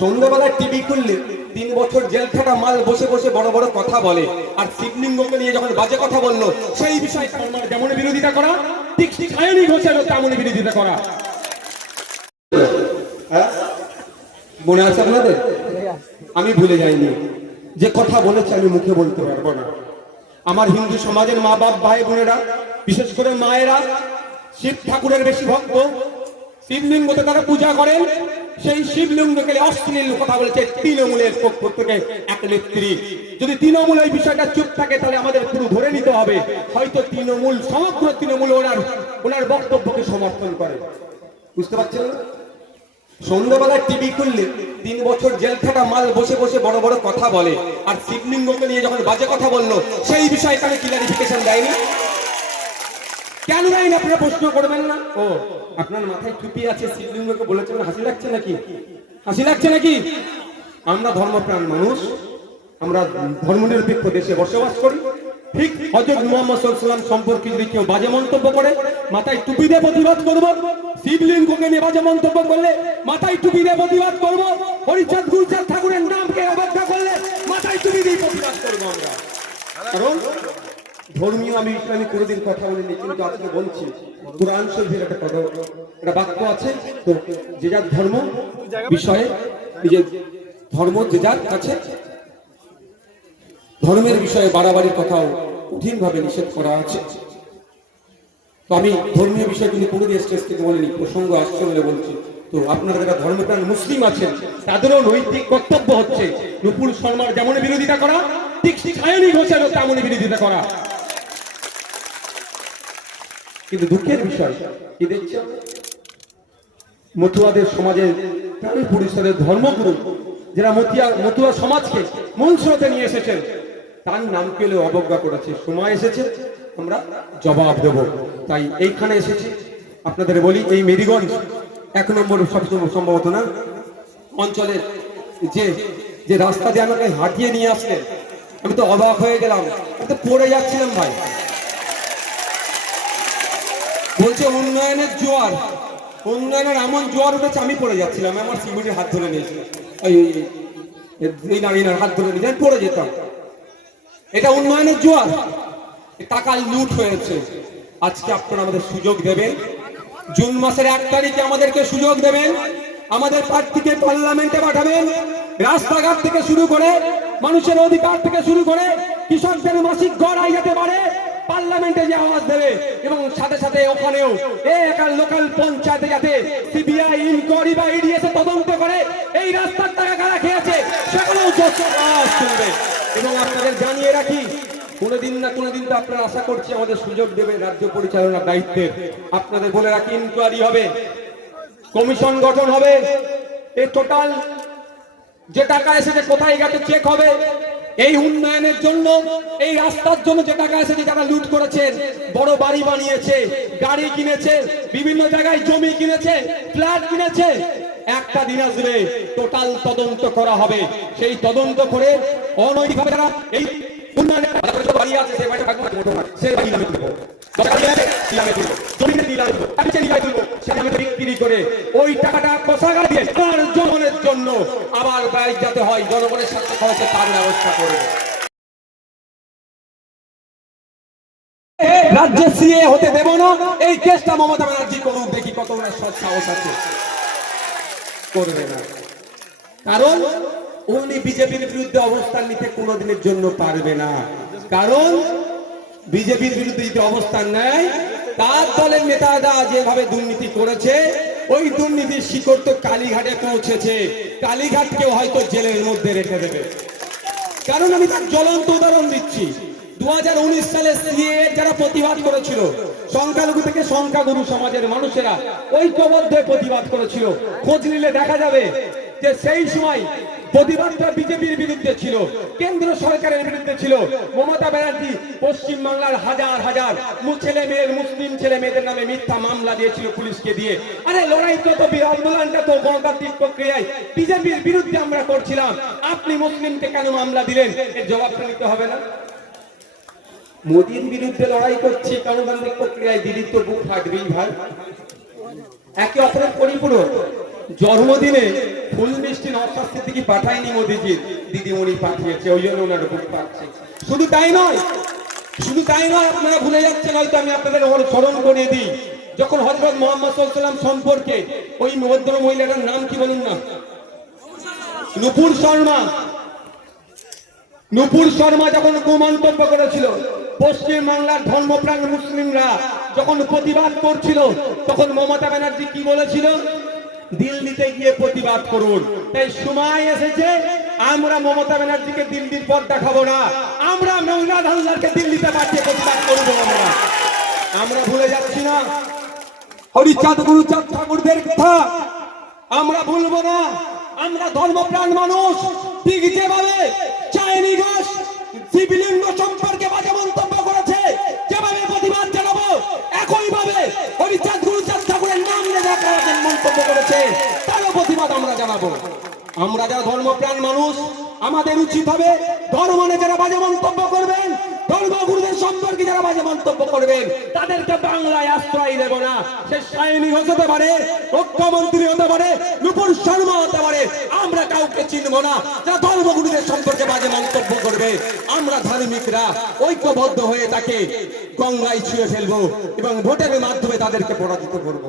সন্ধ্যাবেলায় টিভি খুললে তিন বছর জেল খাটা মাল বসে বসে বড় বড় কথা বলে। আর শিবলিঙ্গকে নিয়ে যখন বাজে কথা বলল, সেই বিষয়ে আমার যেমন বিরোধিতা করা, ঠিক ঠিক আইনি ঘোষের তেমন বিরোধিতা করা। হ্যাঁ? মনে আছে আপনাদের? আমি ভুলে যাইনি। যে কথা বলেছে আমি মুখে বলতে পারব না। আমার হিন্দু সমাজের মা বাপ, ভাই বোনেরা, বিশেষ করে মায়েরা, শিব ঠাকুরের বেশি ভক্ত, শিবলিঙ্গতে তারা পূজা করেন সেই শিবলিঙ্গকে অশ্লীল কথা বলেছে তৃণমূলের পক্ষ থেকে এক নেত্রী। যদি তৃণমূল এই বিষয়টা চুপ থাকে, তাহলে আমাদের পুরো ধরে নিতে হবে। হয়তো তৃণমূল, সমগ্র তৃণমূল ওনার ওনার বক্তব্যকে সমর্থন করে। বুঝতে পারছেন সন্ধ্যাবেলায় টিভি খুললে তিন বছর জেল খাটা মাল বসে বসে বড় বড় কথা বলে। আর শিবলিঙ্গকে নিয়ে যখন বাজে কথা বলল, সেই বিষয়ে তাহলে ক্লারিফিকেশন দেয়নি? কেন দেয়নি আপনারা প্রশ্ন করবেন না। ও, আপনার মাথায় টুপি আছে শিবলিঙ্গকে বলেছেন, হাসি লাগছে নাকি? হাসি লাগছে নাকি? আমরা ধর্মপ্রাণ মানুষ, আমরা ধর্মনিরপেক্ষ দেশে বসবাস করি। ঠিক হজরত মুহাম্মদ সাল্লাম সম্পর্কে যদি কেউ বাজে মন্তব্য করে, মাথায় টুপি দিয়ে প্রতিবাদ করব শিবলিঙ্গকে নিয়ে বাজে মন্তব্য করলে মাথায় টুপি দিয়ে প্রতিবাদ করব, হরিচাঁদ গুরচাঁদ ঠাকুরের নামকে অবজ্ঞা করলে মাথায় টুপি দিয়ে প্রতিবাদ করব আমরা। কারণ ধর্মীয় আমি ইসলামী কোনোদিন কথা বলিনি, কিন্তু আজকে বলছি। কোরআন শরীফের একটা কথা, একটা বাক্য আছে তো, যে যার ধর্ম বিষয়ে নিজের ধর্ম যে যার কাছে, ধর্মের বিষয়ে বাড়াবাড়ির কথাও কঠিনভাবে নিষেধ করা আছে। তো আমি ধর্মীয় বিষয়গুলি কোনোদিন স্টেজ থেকে বলিনি, প্রসঙ্গ আসছে বলে বলছি। তো আপনারা যারা ধর্মপ্রাণ মুসলিম আছেন, তাদেরও নৈতিক কর্তব্য হচ্ছে নুপুর শর্মার যেমন বিরোধিতা করা, ঠিক ঠিক আইনি ঘোষেরও তেমন বিরোধিতা করা। কিন্তু দুঃখের বিষয় কি দেখছেন? মতুয়াদের সমাজের প্রাণী পরিষদের ধর্মগুরু যারা মতিয়া, মতুয়া সমাজকে মূল স্রোতে নিয়ে এসেছেন, তার নাম পেলে অবজ্ঞা করেছে। সময় এসেছে, আমরা জবাব দেব। তাই এইখানে এসেছি। আপনাদের বলি, এই মেরিগঞ্জ এক নম্বর সবসময় সম্ভবত না? অঞ্চলের যে যে রাস্তা দিয়ে আমাকে হাঁটিয়ে নিয়ে আসলেন, আমি তো অবাক হয়ে গেলাম। আমি তো পড়ে যাচ্ছিলাম ভাই। বলছে উন্নয়নের জোয়ার। উন্নয়নের এমন জোয়ার উঠেছে, আমি পড়ে যাচ্ছিলাম আমার সিমিটির হাত ধরে নিয়েছি। ওই এই হাত ধরে নিয়েছি, আমি পড়ে যেতাম। এটা উন্নয়নের জোয়ার। টাকা লুট হয়েছে। আজকে আপনারা আমাদের সুযোগ দেবেন। জুন মাসের এক তারিখে আমাদেরকে সুযোগ দেবেন। আমাদের প্রার্থীকে পার্লামেন্টে পাঠাবেন। রাস্তাঘাট থেকে শুরু করে মানুষের অধিকার থেকে শুরু করে কৃষকদের মাসিক গড় আই যেতে পারে। পার্লামেন্টে যে আওয়াজ দেবে এবং সাথে সাথে ওখানেও একাল লোকাল পঞ্চায়েতে যাতে সিবিআই ইনকোয়ারি বা ইডি এসে তদন্ত করে, এই রাস্তার টাকা কারা খেয়েছে যোগ্য আওয়াজ তুলবে এবং আপনাদের জানিয়ে রাখি, কোনোদিন না কোনোদিন তো আপনারা আশা করছি আমাদের সুযোগ দেবে রাজ্য পরিচালনার দায়িত্বের। আপনাদের বলে রাখি ইনকোয়ারি হবে, কমিশন গঠন হবে, এ টোটাল যে টাকা এসেছে কোথায় গেছে চেক হবে এই উন্নয়নের জন্য, এই রাস্তার জন্য যে টাকা এসেছে যারা লুট করেছেন বড় বাড়ি বানিয়েছে, গাড়ি কিনেছে, বিভিন্ন জায়গায় জমি কিনেছে, ফ্ল্যাট কিনেছে, একটা দিন আসবে টোটাল তদন্ত করা হবে সেই তদন্ত করে অনৈতিকভাবে যারা এই উন্নয়নের বাড়ি আছে, সে বাড়ি থাকব সে বাড়ি নিলামে তুলবো। জমিতে তুলবো। সেখানে বিক্রি করে ওই টাকাটা কোষাগার দিয়ে জনগণের ব্যয় যাতে হয়, জনগণের সাথে খরচে তার ব্যবস্থা করবে রাজ্যে সিএ হতে দেব না, এই কেসটা মমতা ব্যানার্জি করুক দেখি কত ওনার সাহস আছে। করবে না। কারণ উনি বিজেপির বিরুদ্ধে অবস্থান নিতে কোনোদিনের জন্য পারবে না। কারণ বিজেপির বিরুদ্ধে যদি অবস্থান নেয়, তার দলের নেতারা যেভাবে দুর্নীতি করেছে ওই দুর্নীতির শিকড় তো কালীঘাটে পৌঁছেছে। কালীঘাটকেও হয়তো জেলের মধ্যে রেখে দেবে। কারণ আমি তার জ্বলন্ত উদাহরণ দিচ্ছি। দু হাজার উনিশ সালে সিএ যারা প্রতিবাদ করেছিল, সংখ্যালঘু থেকে সংখ্যাগুরু সমাজের মানুষেরা ঐক্যবদ্ধ প্রতিবাদ করেছিল। খোঁজ নিলে দেখা যাবে যে সেই সময় প্রতিবাদটা বিজেপির বিরুদ্ধে ছিল, কেন্দ্র সরকারের বিরুদ্ধে ছিল। মমতা ব্যানার্জি পশ্চিম বাংলার হাজার হাজার ছেলে মেয়ের মুসলিম ছেলে মেয়েদের নামে মিথ্যা মামলা দিয়েছিল পুলিশকে দিয়ে। আরে লড়াই তো আন্দোলনটা তো গণতান্ত্রিক প্রক্রিয়ায়। বিজেপির বিরুদ্ধে আমরা করছিলাম। আপনি মুসলিমকে কেন মামলা দিলেন? এর জবাবটা নিতে হবে না। মোদীর বিরুদ্ধে লড়াই করছি গণতান্ত্রিক প্রক্রিয়ায় দিদির তো বুক ফাটবেই ভাই। একে অপরের পরিপূরক। জন্মদিনে ফুল মিষ্টি নবশাস্ত্রী থেকে পাঠায়নি মোদিজি, দিদিমণি পাঠিয়েছে, ওই জন্য ওনার বুক পাচ্ছে। শুধু তাই নয়, শুধু তাই নয়, আপনারা ভুলে যাচ্ছেন, হয়তো আমি আপনাদের ওর স্মরণ করিয়ে দিই। যখন হজরত মোহাম্মদ সাল্লাম সম্পর্কে ওই ভদ্র মহিলাটার নাম কি বলুন না? নুপুর শর্মা। নুপুর শর্মা যখন কুমন্তব্য করেছিল, পশ্চিম বাংলার ধর্মপ্রাণ মুসলিমরা যখন প্রতিবাদ করছিল, তখন মমতা ব্যানার্জি কি বলেছিল? দিল্লিতে গিয়ে প্রতিবাদ করুন। তাই সময় এসেছে, আমরা মমতা ব্যানার্জিকে দিল্লির পথ দেখাবো না। আমরা মৌলাদ হালদারকে দিল্লিতে পাঠিয়ে প্রতিবাদ করব আমরা। আমরা ভুলে যাচ্ছি না। হরিচাঁদ গুরুচাঁদ ঠাকুরদের কথা। আমরা ভুলবো না। আমরা ধর্মপ্রাণ মানুষ। ঠিক যেভাবে ঘোষ শিবলিঙ্গ ধর্মপ্রাণ মানুষ, আমাদের উচিত হবে ধর্ম নিয়ে যারা বাজে মন্তব্য করবেন ধর্মগুরুদের সম্পর্কে যারা বাজে মন্তব্য করবেন, তাদেরকে বাংলায় আশ্রয় দেব না। সে সায়নী হতে পারে মুখ্যমন্ত্রী হতে পারে, নুপুর শর্মা হতে পারে, আমরা কাউকে চিনব না। যারা ধর্মগুরুদের সম্পর্কে বাজে মন্তব্য করবে, আমরা ধার্মিকরা, ঐক্যবদ্ধ হয়ে তাকে গঙ্গায় ছুঁয়ে ফেলব এবং ভোটের মাধ্যমে তাদেরকে পরাজিত করব।